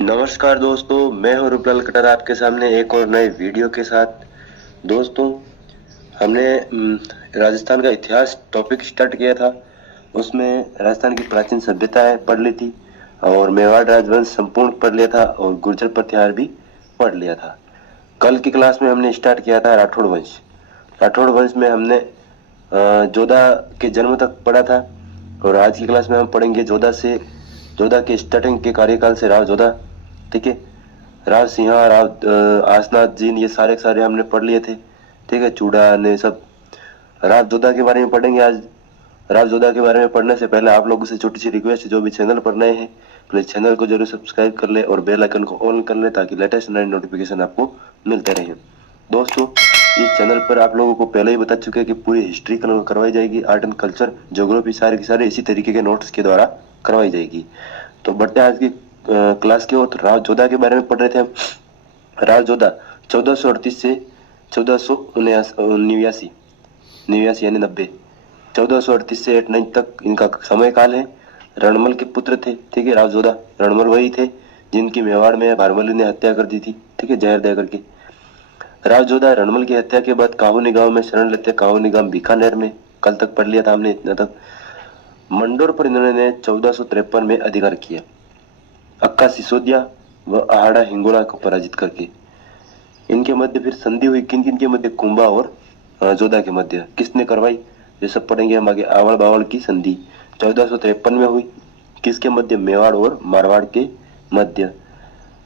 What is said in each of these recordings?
नमस्कार दोस्तों, मैं हूं रूपलाल कटर आपके सामने एक और नए वीडियो के साथ। दोस्तों, हमने राजस्थान का इतिहास टॉपिक स्टार्ट किया था। उसमें राजस्थान की प्राचीन सभ्यताएं पढ़ ली थी और मेवाड़ राजवंश संपूर्ण पढ़ लिया था और गुर्जर प्रतिहार भी पढ़ लिया था। कल की क्लास में हमने स्टार्ट किया था राठौड़ वंश। राठौड़ वंश में हमने जोधा के जन्म तक पढ़ा था और आज की क्लास में हम पढ़ेंगे जोधा के स्टार्टिंग के कार्यकाल से राव जोधा। ठीक है। राव सिंहा, राव आसनाथ जीन, ये सारे के सारे हमने पढ़ लिए थे। ठीक है। चूड़ा ने सब। राव जोधा के बारे में पढ़ेंगे आज। राव जोधा के बारे में पढ़ने से पहले आप लोगों से छोटी सी रिक्वेस्ट है, जो भी चैनल पर नए हैं प्लीज चैनल को जरूर सब्सक्राइब कर ले और बेल आइकन को ऑन कर ले ताकि लेटेस्ट नए नोटिफिकेशन आपको मिलते रहे। दोस्तों, इस चैनल पर आप लोगों को पहले ही बता चुके हैं कि पूरी हिस्ट्री करवाई जाएगी, आर्ट एंड कल्चर, ज्योग्राफी, सारे के सारे इसी तरीके के नोट्स के द्वारा करवाई जाएगी। तो बढ़ते हैं आज की क्लास की ओर। राव जोधा के बारे में पढ़ रहे थे हम। राव जोधा 1438 से 1489 यानी 90, 1438 से 89 तक इनका समय काल है। रणमल के पुत्र थे। ठीक है। राव जोधा रणमल वही थे जिनकी मेवाड़ में भारमली ने हत्या कर दी थी। ठीक है, जहर दे करके। राव जोधा रणमल की हत्या के बाद काहुनी गांव में शरण लेते। काहुनी गांव बीकानेर में, कल तक पढ़ लिया था हमने इतना तक। मंडोर पर इन्होंने 1453 में अधिकार किया, अक्का सिसोदिया व आहाड़ा हिंगोला को पराजित करके। इनके मध्य फिर संधि हुई, किन किन के मध्य? कुंभा और जोधा के मध्य। किसने करवाई? ये सब पढ़ेंगे हम आगे। आवड़ बावड़ की संधि 1453 में हुई। किसके मध्य? मेवाड़ और मारवाड़ के मध्य।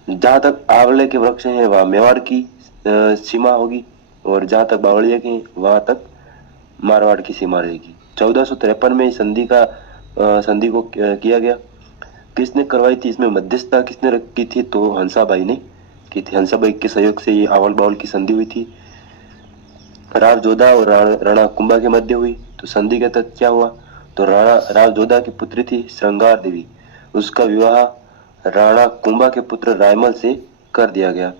जहां तक आंवले के वृक्ष हैं वहां मेवाड़ की सीमा होगी और जहां तक बावड़िया के वहां तक मारवाड़ की सीमा रहेगी। 1453 में संधि को किया गया। किसने करवाई थी? इसमें मध्यस्थता किसने की थी? तो हंसाबाई ने की थी। हंसाबाई के सहयोग से ये आवल बावल की संधि हुई थी। राव जोधा और राणा कुंभा के मध्य हुई। तो संधि के तहत क्या हुआ? तो राव जोधा की पुत्री थी श्रृंगार देवी, उसका विवाह राणा कुंभा के पुत्र रायमल से कर दिया गया।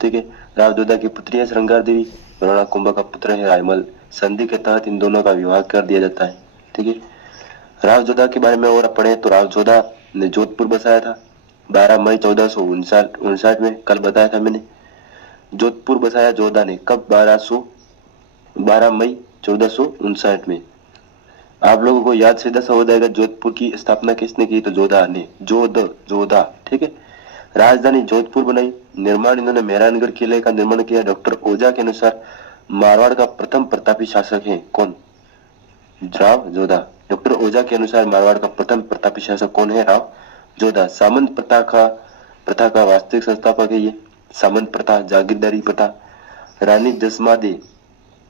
ठीक है। राव जोधा की पुत्री है श्रृंगार देवी, राणा कुंभा का पुत्र है रायमल। संधि के तहत इन दोनों का विवाह कर दिया जाता है। ठीक है। राव जोधा के बारे में और पढ़े तो राव जोधा ने जोधपुर बसाया था 12 मई 1459 में, कल बताया था मैंने। जोधपुर बसाया जोधा ने कब? 12 मई 1459 में। आप लोगों को याद सीधा सा हो जाएगा जोधपुर की स्थापना किसने की? तो जोधा ने। जोधा। ठीक है। राजधानी जोधपुर बनाई। निर्माण इन्होंने मेहरानगढ़ किले का निर्माण किया। डॉक्टर ओझा के अनुसार मारवाड़ का प्रथम प्रतापी शासक है कौन? राव जोधा। डॉक्टर ओझा के अनुसार मारवाड़ का प्रथम प्रतापी शासक कौन है? राव जोधा। सामंत प्रथा का वास्तविक संस्थापक है ये। सामंत प्रथा, जागीरदारी प्रथा। रानी दसमादे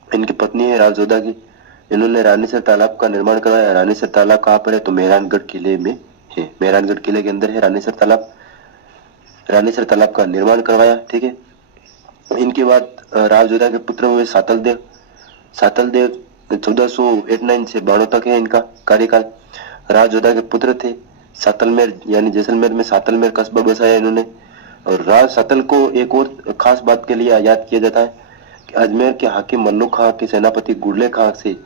इनकी पत्नी है राव जोधा की। इन्होंने रानीसर तालाब का निर्माण करवाया। रानीसर तालाब कहाँ पर है? तो मेहरानगढ़ किले में है। मेहरानगढ़ किले के अंदर है रानीसर तालाब। रानीसर तालाब का निर्माण करवाया। ठीक है। इनके बाद राव जोधा के पुत्र हुए सातल देव। सातल देव 1489 से 92 तक है इनका कार्यकाल। राव जोधा के पुत्र थे। सातलमेर यानी जैसलमेर में सातलमेर कस्बा बसाया इन्होंने। और राव सातल को एक और खास बात के लिए याद किया जाता है कि अजमेर के हाकिम मल्लू खां के सेनापति गुड़ले खां से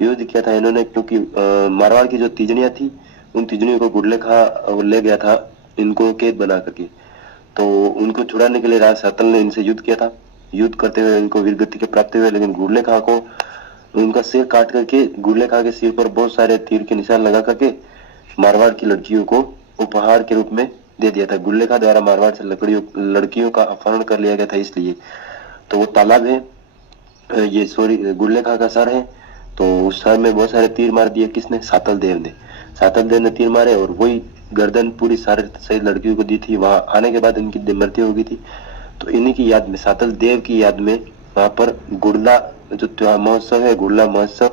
युद्ध किया था इन्होंने, क्योंकि मारवाड़ की जो तीजड़ियां थी उन तीजड़ियों को गुड़ले खां ले गया था इनको कैद बना करके। तो उनको छुड़ाने के लिए राव सातल ने इनसे युद्ध किया था। युद्ध करते हुए इनको वीरगति के प्राप्त हुए, लेकिन गुड़ले खां को उनका सिर काट करके गुड़ले खां के सिर पर बहुत सारे तीर के निशान लगा करके मारवाड़ की लड़कियों को उपहार के रूप में दे दिया था। गुड़ले खां द्वारा मारवाड़ से लड़कियों का अपहरण कर लिया गया था इसलिए। तो वो तालाब है, ये सॉरी गुड़ले खां का सर है। तो उस सर में बहुत सारे तीर मार दिए। किसने? सातल देव ने। सातल देव ने तीर मारे और वही गर्दन पूरी सारे सही लड़कियों को दी थी। वहां आने के बाद इनकी मृत्यु हो गई थी। तो इन्हीं की याद में, सातल देव की याद में वहां पर गुड़ला जो त्योहार महोत्सव है, गुड़ला महोत्सव,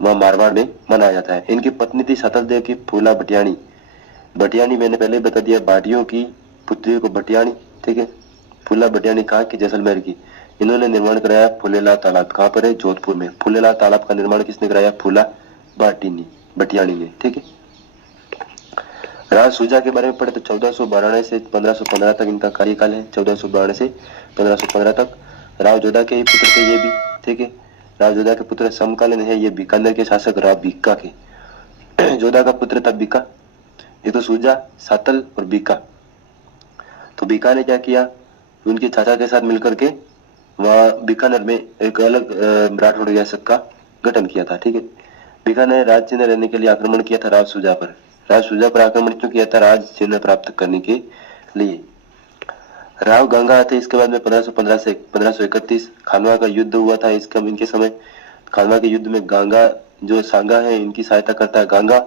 वह मारवाड़ में मनाया जाता है। इनकी पत्नी थी सातल देव की फूला भटियाणी। भटियाणी मैंने पहले ही बता दिया, भाटियों की पुत्री को भटियाणी। ठीक है। फूला भटियाणी कहाँ की? जैसलमेर की। इन्होंने निर्माण कराया फूलेलाल तालाब। कहाँ पर है? जोधपुर में। फूलेलाल तालाब का निर्माण किसने कराया? फूला भटियाणी ने। ठीक है। राज सुजा के बारे में पढ़े तो 1492 से 1515 तक इनका कार्यकाल है। 1492 से 1515 तक। राव जोधा के ही पुत्र थे ये भी। ठीक है। राव जोधा के पुत्र समकालीन है ये बीकानेर के शासक राव बीका के। जोधा का पुत्र था बीका। ये तो सुजा, सातल और बीका। तो बीका ने क्या किया, उनके चाचा के साथ मिलकर के वहाँ बीकानेर में एक अलग राठौड़ रियासत का गठन किया था। ठीक है, बीका ने राज चिन्ह लेने के लिए आक्रमण किया था राज सुजा पर। राज सुजा पर आक्रमण क्यों किया था? राज चिन्ह प्राप्त करने के लिए। राव गंगा आते इसके बाद में 1515 से 1531 खानवा का युद्ध हुआ था। इसका इनके समय खानवा के युद्ध में गंगा जो सांगा है इनकी सहायता करता है गंगा,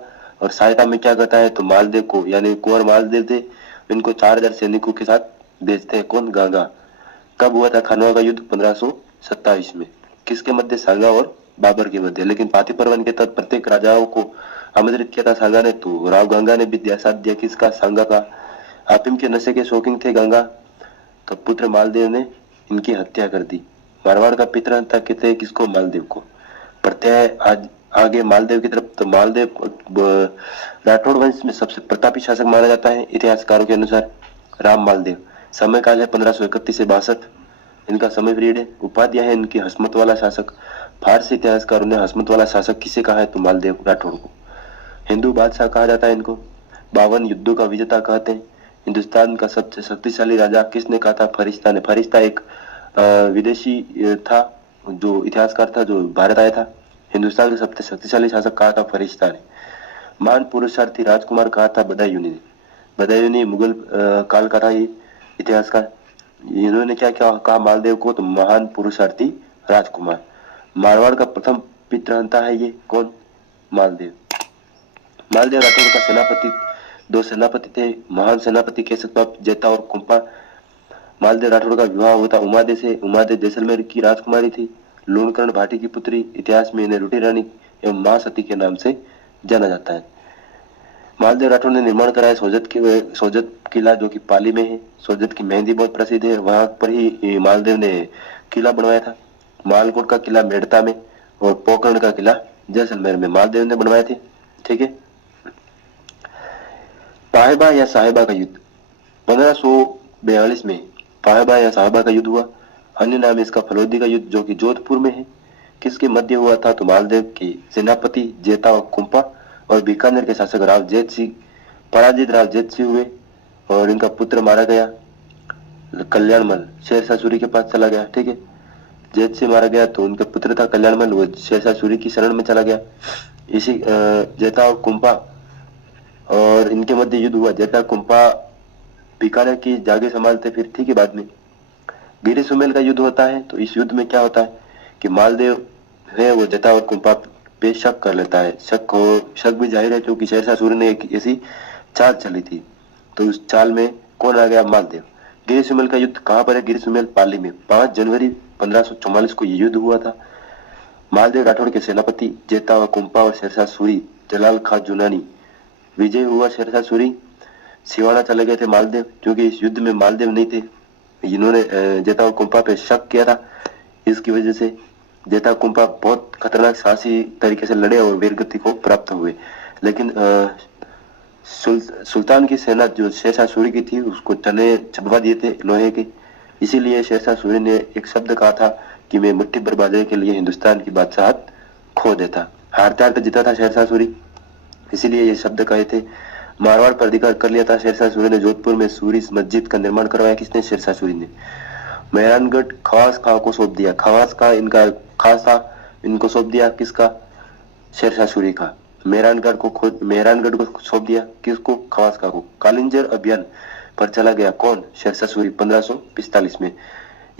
और सहायता में क्या करता है तो मालदेव को, यानी कुंवर मालदेव थे, इनको 4000 सैनिकों के साथ भेजते हैं। कौन? गंगा। कब हुआ था खानवा का युद्ध? 1527 में। किसके मध्य? सांगा और बाबर के मध्य। लेकिन पाती परवन के तहत प्रत्येक राजाओं को आमंत्रित किया था सांगा ने, तो राव गंगा ने भी साथ दिया। किसका? सांगा का। अफीम के नशे के शौकीन थे गंगा, तो पुत्र मालदेव ने इनकी हत्या कर दी। मारवाड़ का पितृहंता कहते हैं किसको? मालदेव को। प्रत्यय आज आगे मालदेव की तरफ, तो मालदेव राठौड़ वंश में सबसे प्रतापी शासक माना जाता है इतिहासकारों के अनुसार राम मालदेव। समय काल है 1531 से 62, इनका समय पीरियड है। उपाध्याय है इनकी हसमत वाला शासक। फारसी इतिहासकारों ने हसमत वाला शासक किसे कहा है तो मालदेव राठौड़ को। हिंदू बादशाह कहा जाता है इनको। 52 युद्धों का विजेता कहते हैं। हिंदुस्तान का सबसे शक्तिशाली राजा किसने कहा था? फरिश्ता ने। फरिश्ता एक विदेशी था, जो इतिहासकार था, जो भारत आया था। हिंदुस्तान का सबसे शक्तिशाली शासक कहा था फरिश्ता ने। महान पुरुषार्थी राजकुमार कहा था बदायूंनी ने। बदायूंनी मुगल काल का था ये इतिहासकार। इन्होंने क्या क्या कहा मालदेव को? तो महान पुरुषार्थी राजकुमार। मारवाड़ का प्रथम पितृहंता है ये कौन? मालदेव। मालदेव राठौड़ का सेनापति, 2 सेनापति थे, महान सेनापति केशव जेता और कुंपा। मालदेव राठौड़ का विवाह हुआ था उमादे से। उमादे जैसलमेर की राजकुमारी थी, लूणकरण भाटी की पुत्री। इतिहास में इन्हें रूटी रानी एवं मां सती के नाम से जाना जाता है। मालदेव राठौड़ ने निर्माण कराया सोजत किला, जो कि पाली में है। सोजत की मेहंदी बहुत प्रसिद्ध है, वहां पर ही मालदेव ने किला बनवाया था। मालकोट का किला मेड़ता में और पोखरण का किला जैसलमेर में मालदेव ने बनवाए थे। ठीक है। पाहेबा या साहेबा का युद्ध 1542 में पाहेबा या साहेबा का युद्ध हुआ। अन्य नाम इसका फलोदी का युद्ध, जो कि जोधपुर में है। किसके मध्य हुआ था तो मालदेव के सेनापति जेता और कुंपा और बीकानेर के शासक राव जेत सिंह। पराजित राव जेत सिंह हुए और इनका पुत्र मारा गया। कल्याणमल शेरशाह सूरी के पास चला गया। ठीक है, जेत सिंह मारा गया तो उनका पुत्र था कल्याणमल, वो शेरशाह सूरी की शरण में चला गया। इसी जेता और कुंपा और इनके मध्य युद्ध हुआ। जेता कुंपा बीकानेर की जागे संभालते फिर। ठीक है, बाद में गिरी सुमेल का युद्ध होता है। तो इस युद्ध में क्या होता है कि मालदेव है वो जेता और कुंपा पे शक कर लेता है। शक भी जाहिर है क्योंकि शेरशाह सूरी ने एक ऐसी चाल चली थी, तो उस चाल में कौन आ गया? मालदेव। गिरी सुमेल का युद्ध कहाँ पर है? गिरी सुमेल पाली में। 5 जनवरी 1544 को ये युद्ध हुआ था। मालदेव राठौड़ के सेनापति जेता और कुंपा और शेरशाह सूरी जलाल खां जुनानी विजय हुआ। शेरशाह सूरी सिवाना चले गए थे मालदेव, क्योंकि इस युद्ध में मालदेव नहीं थे। इन्होंने जेता और कुंपा पे शक किया था, इसकी वजह से जेता कुंपा बहुत खतरनाक साहसी तरीके से लड़े और वीरगति को प्राप्त हुए। लेकिन सुल्तान की सेना जो शेरशाह सूरी की थी उसको चने चबवा दिए थे लोहे के। इसीलिए शेरशाह सूरी ने एक शब्द कहा था कि मैं मुट्ठी भर बाजरे के लिए हिंदुस्तान की बादशाहत खो देता। हारते हारते जीता था शेरशाह सूरी, इसीलिए ये शब्द कहे थे। मारवाड़ पर अधिकार कर लिया था शेरशाह सूरी ने। जोधपुर में सूरी मस्जिद का निर्माण करवाया। किसने? शेरशाह सूरी ने। मेहरानगढ़ खवास खां को सौंप दिया। खवास खां इनका खास था, इनको सौंप दिया किसका? शेरशाह सूरी का। मेहरानगढ़ को सौंप दिया किसको? खवास खां को। कालिंजर अभियान पर चला गया कौन? शेरशाह सूरी 1545 में।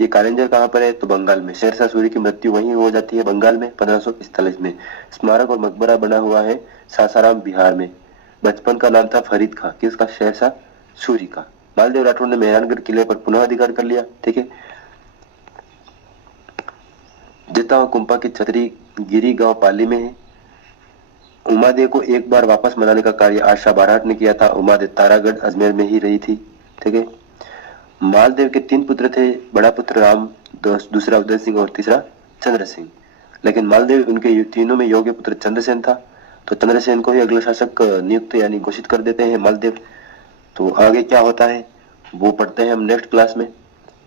ये कालिंजर कहाँ पर है तो बंगाल में। शेरशाह सूरी की मृत्यु वहीं हो जाती है बंगाल में 1545 में। स्मारक और मकबरा बना हुआ है सासाराम बिहार में। बचपन का नाम था फरीद खां। किसका? शेरशाह सूरी का। मालदेव राठौड़ ने मेहरानगढ़ किले पर पुनः अधिकार कर लिया। ठीक है। जेता और कुंपा की छतरी गिरी गांव पाली में है। उमादेव को एक बार वापस मनाने का कार्य आशा बाराट ने किया था। उमादेव तारागढ़ अजमेर में ही रही थी। ठीक है। मालदेव के 3 पुत्र थे। बड़ा पुत्र राम, दूसरा उदय सिंह और तीसरा चंद्र सिंह। लेकिन मालदेव उनके तीनों में योग्य पुत्र चंद्रसेन था, तो चंद्रसेन को ही अगला शासक नियुक्त यानी घोषित कर देते हैं मालदेव। तो आगे क्या होता है वो पढ़ते हैं हम नेक्स्ट क्लास में।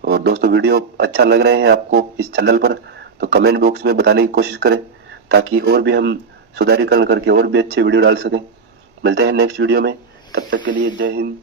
और दोस्तों वीडियो अच्छा लग रहे हैं आपको इस चैनल पर तो कमेंट बॉक्स में बताने की कोशिश करें, ताकि और भी हम सुधारीकरण करके और भी अच्छे वीडियो डाल सकें। मिलते हैं नेक्स्ट वीडियो में, तब तक के लिए जय हिंद।